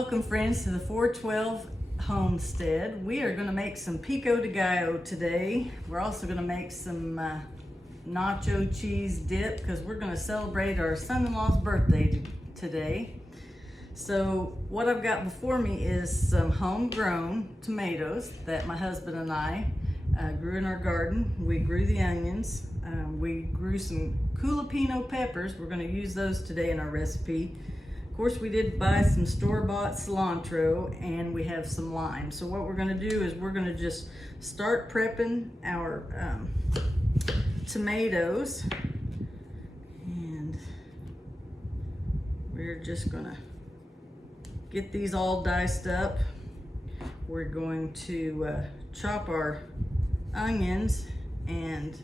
Welcome friends to the 412 homestead. We are going to make some Pico de Gallo today. We're also going to make some nacho cheese dip because we're going to celebrate our son-in-law's birthday today. So what I've got before me is some homegrown tomatoes that my husband and I grew in our garden. We grew the onions. We grew some jalapeno peppers. We're going to use those today in our recipe. Of course, we did buy some store-bought cilantro, and we have some lime. So what we're going to do is we're going to just start prepping our tomatoes, and we're just going to get these all diced up. We're going to chop our onions and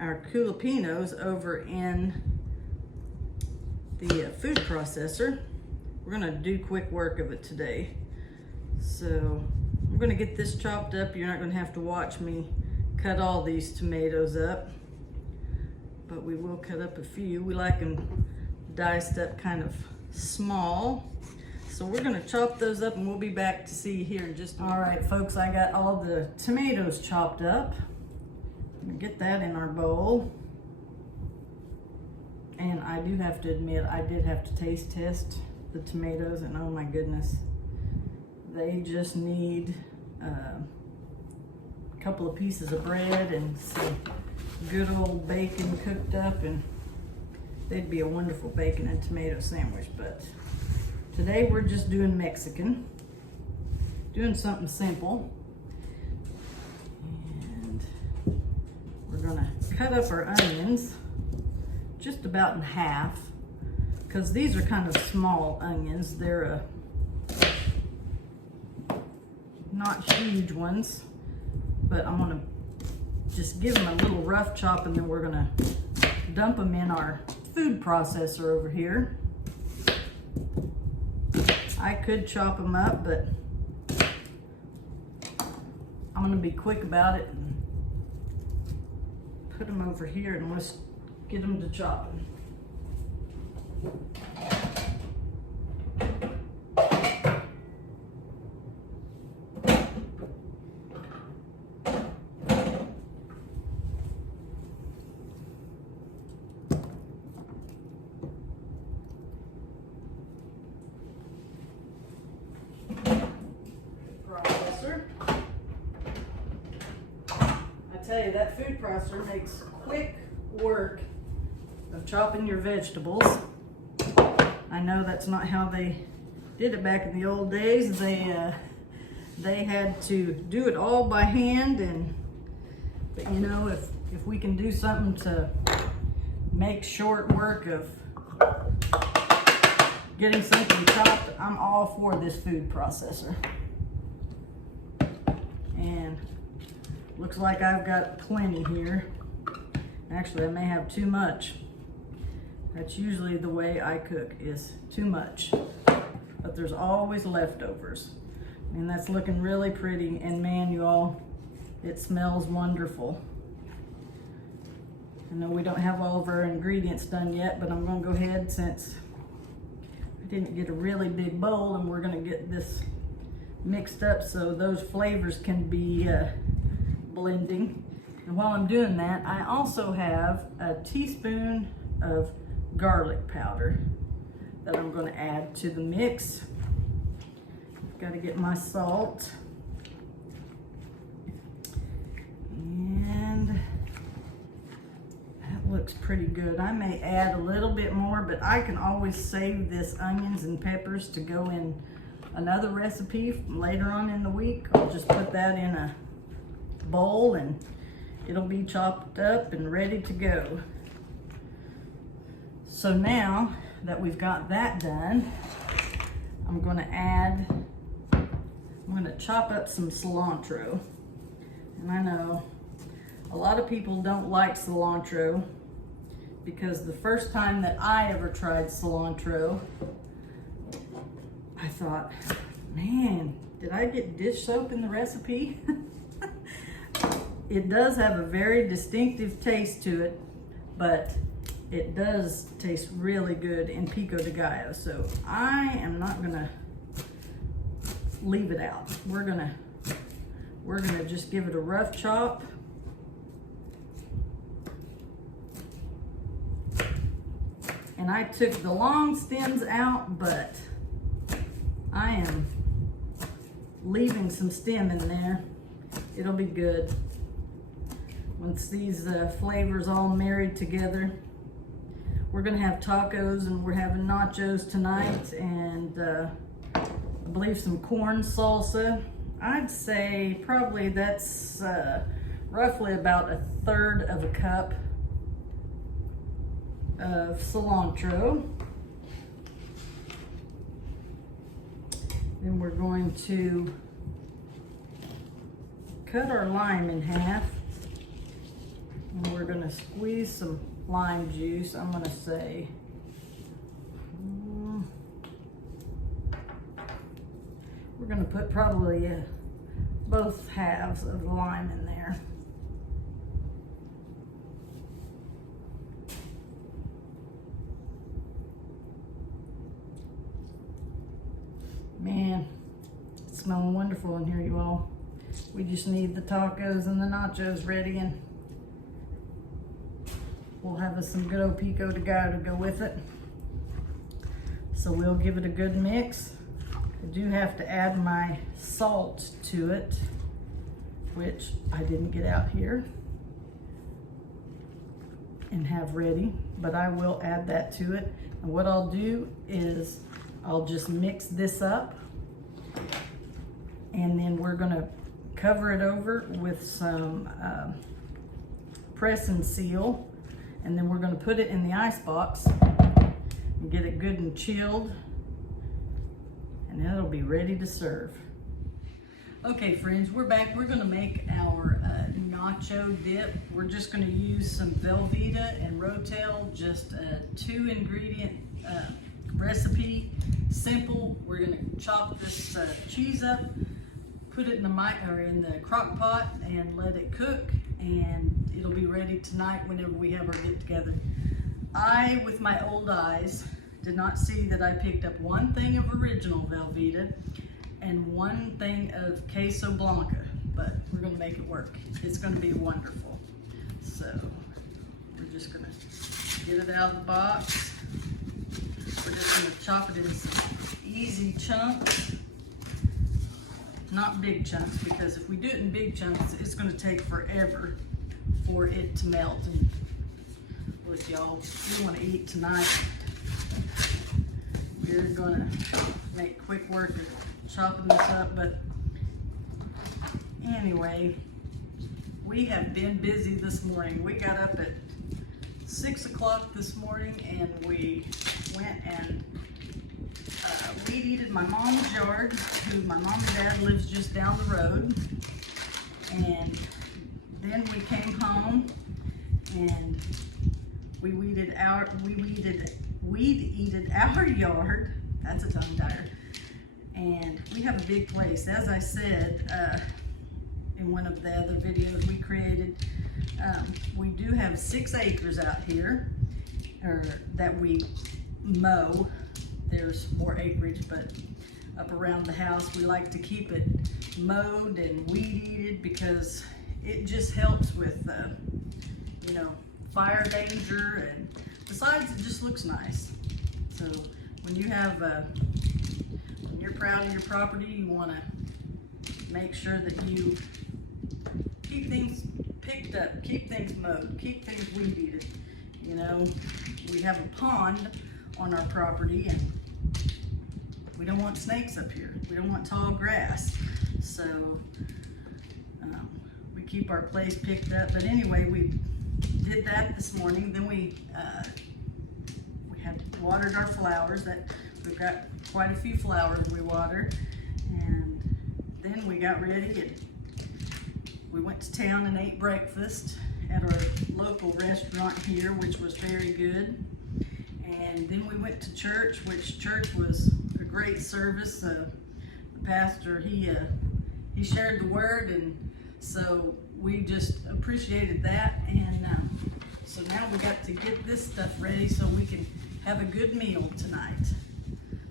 our jalapenos over in the food processor. We're gonna do quick work of it today. So we're gonna get this chopped up. You're not gonna have to watch me cut all these tomatoes up, but we will cut up a few. We like them diced up kind of small. So we're gonna chop those up and we'll be back to see you here in just a minute. All right, folks, I got all the tomatoes chopped up. I'm gonna get that in our bowl. And I do have to admit, I did have to taste test the tomatoes, and oh my goodness, they just need a couple of pieces of bread and some good old bacon cooked up, and they'd be a wonderful bacon and tomato sandwich. But today we're just doing Mexican, doing something simple. And we're gonna cut up our onions just about in half, because these are kind of small onions. They're not huge ones, but I'm gonna just give them a little rough chop, and then we're gonna dump them in our food processor over here. I could chop them up, but I'm gonna be quick about it and put them over here, and let's get them to chopping. Processor. I tell you, that food processor makes quick work of chopping your vegetables. I know that's not how they did it back in the old days. They had to do it all by hand, but you know, if we can do something to make short work of getting something chopped, I'm all for this food processor. And looks like I've got plenty here. Actually, I may have too much. That's usually the way I cook, is too much. But there's always leftovers. And that's looking really pretty. And man, you all, it smells wonderful. I know we don't have all of our ingredients done yet, but I'm gonna go ahead, since I didn't get a really big bowl, and we're gonna get this mixed up so those flavors can be blending. And while I'm doing that, I also have a teaspoon of garlic powder that I'm going to add to the mix. I've got to get my salt. And that looks pretty good. I may add a little bit more, but I can always save this onions and peppers to go in another recipe later on in the week. I'll just put that in a bowl and it'll be chopped up and ready to go. So now that we've got that done, I'm going to chop up some cilantro. And I know a lot of people don't like cilantro, because the first time that I ever tried cilantro, I thought, man, did I get dish soap in the recipe? It does have a very distinctive taste to it, but it does taste really good in Pico de Gallo. So I am not gonna leave it out. We're gonna just give it a rough chop. And I took the long stems out, but I am leaving some stem in there. It'll be good once these flavors all married together. We're gonna have tacos and we're having nachos tonight, and I believe some corn salsa. I'd say probably that's roughly about 1/3 of a cup of cilantro. Then we're going to cut our lime in half, and we're going to squeeze some lime juice. I'm going to say we're going to put probably both halves of the lime in there. Man, it's smelling wonderful in here, you all. We just need the tacos and the nachos ready, and we'll have us some good old Pico de Gallo to go with it. So we'll give it a good mix. I do have to add my salt to it, which I didn't get out here and have ready, but I will add that to it. And what I'll do is I'll just mix this up, and then we're gonna cover it over with some press and seal, and then we're gonna put it in the ice box and get it good and chilled, and it'll be ready to serve. Okay friends, we're back. We're gonna make our nacho dip. We're just gonna use some Velveeta and Rotel, just a 2-ingredient recipe. Simple. We're gonna chop this cheese up, put it in the crock pot, and let it cook, and it'll be ready tonight whenever we have our get together. I, with my old eyes, did not see that I picked up 1 thing of original Velveeta and 1 thing of queso blanca, but we're gonna make it work. It's gonna be wonderful. So we're just gonna get it out of the box. We're just gonna chop it in some easy chunks, not big chunks, because if we do it in big chunks, it's gonna take forever for it to melt. And look, y'all, we wanna eat tonight. We're gonna make quick work of chopping this up, but anyway, we have been busy this morning. We got up at 6 o'clock this morning, and we went and weed-eated my mom's yard, who my mom and dad lives just down the road. And then we came home and we weed-eated our yard. That's a tongue tire. And we have a big place. As I said in one of the other videos we created, we do have 6 acres out here that we mow. There's more acreage, but up around the house, we like to keep it mowed and weed-eated because it just helps with, you know, fire danger, and besides, it just looks nice. So when you have, when you're proud of your property, you want to make sure that you keep things picked up, keep things mowed, keep things weed-eated. You know, we have a pond on our property, and we don't want snakes up here. We don't want tall grass. So we keep our place picked up. But anyway, we did that this morning. Then we had watered our flowers. That we've got quite a few flowers we water. And then we got ready and we went to town and ate breakfast at our local restaurant here, which was very good. And then we went to church, which church was a great service. The pastor, he shared the word, and so we just appreciated that. And so now we got to get this stuff ready so we can have a good meal tonight.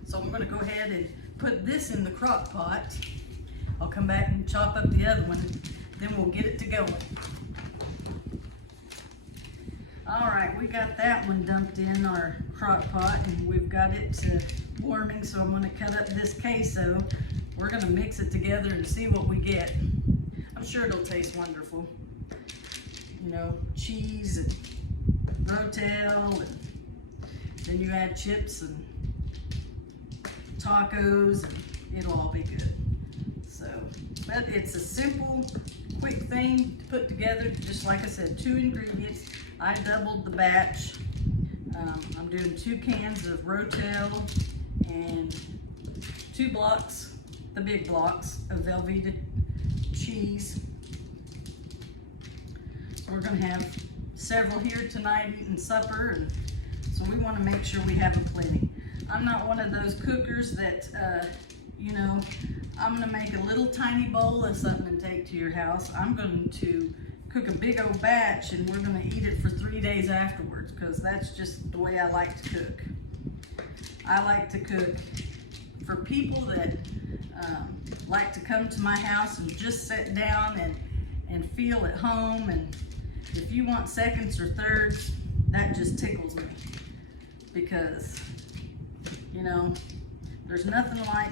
So I'm going to go ahead and put this in the crock pot. I'll come back and chop up the other one, then we'll get it to going. All right, we got that one dumped in our crock pot and we've got it warming, so I'm gonna cut up this queso. We're gonna mix it together and see what we get. I'm sure it'll taste wonderful. You know, cheese and rotel, and then you add chips and tacos, and it'll all be good. So, but it's a simple, quick thing to put together. Just like I said, 2 ingredients. I doubled the batch. I'm doing 2 cans of rotel and 2 blocks, the big blocks of Velveeta cheese. We're gonna have several here tonight eating supper, and so we wanna make sure we have plenty. I'm not one of those cookers that, you know, I'm gonna make a little tiny bowl of something and take to your house. I'm going to cook a big old batch and we're gonna eat it for 3 days afterwards, because that's just the way I like to cook. I like to cook for people that like to come to my house and just sit down and feel at home, and if you want seconds or thirds, that just tickles me, because you know, there's nothing like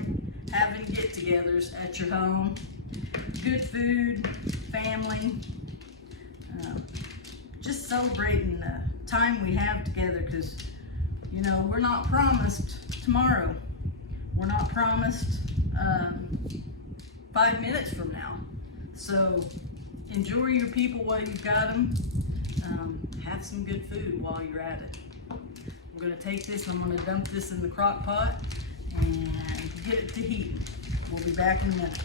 having get-togethers at your home, good food, family, just celebrating the time we have together, because you know, we're not promised tomorrow. We're not promised 5 minutes from now. So enjoy your people while you've got them. Have some good food while you're at it. I'm gonna take this, I'm gonna dump this in the crock pot and get it to heating. We'll be back in a minute.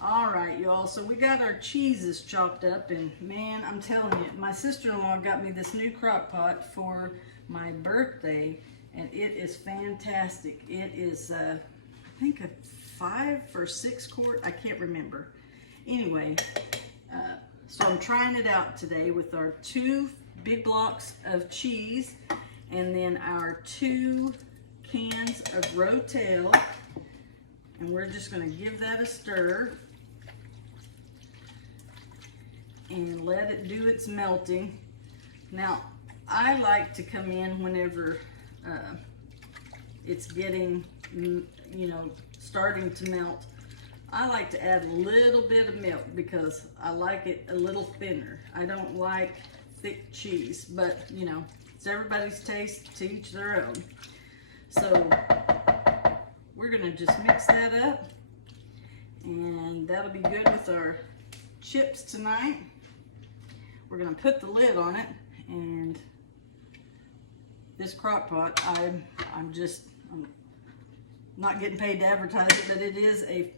All right, y'all, so we got our cheeses chopped up, and man, I'm telling you, my sister-in-law got me this new crock pot for my birthday, and it is fantastic. It is, I think a 5 or 6 quart, I can't remember. Anyway, so I'm trying it out today with our 2 big blocks of cheese, and then our 2 cans of rotel, and we're just gonna give that a stir and let it do its melting. Now, I like to come in whenever it's getting, you know, starting to melt. I like to add a little bit of milk because I like it a little thinner. I don't like thick cheese, but you know, it's everybody's taste, to each their own. So we're gonna just mix that up, and that'll be good with our chips tonight. We're gonna put the lid on it, and this crock pot, I'm not getting paid to advertise it, but it is a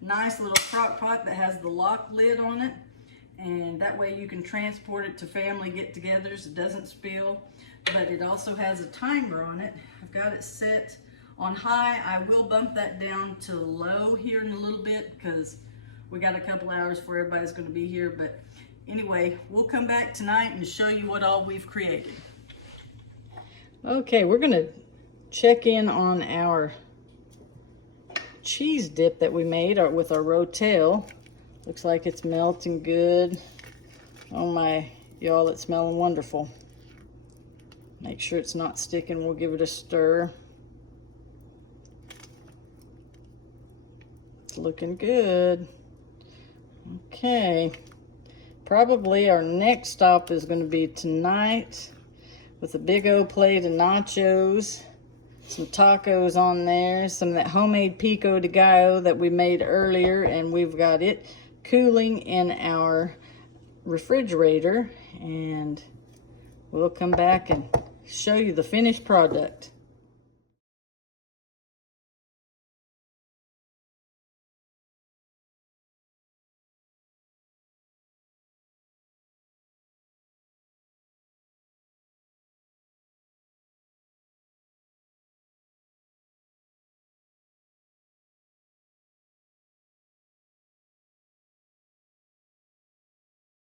nice little crock pot that has the lock lid on it, and that way you can transport it to family get-togethers. It doesn't spill, but it also has a timer on it. I've got it set on high. I will bump that down to low here in a little bit because we got a couple hours before everybody's going to be here. But anyway, we'll come back tonight and show you what all we've created. Okay, we're going to check in on our cheese dip that we made with our rotel. Looks like it's melting good. Oh my, y'all, it's smelling wonderful. Make sure it's not sticking. We'll give it a stir. It's looking good. Okay, probably our next stop is going to be tonight with a big old plate of nachos, some tacos on there, some of that homemade Pico de Gallo that we made earlier, and we've got it cooling in our refrigerator, and we'll come back and show you the finished product.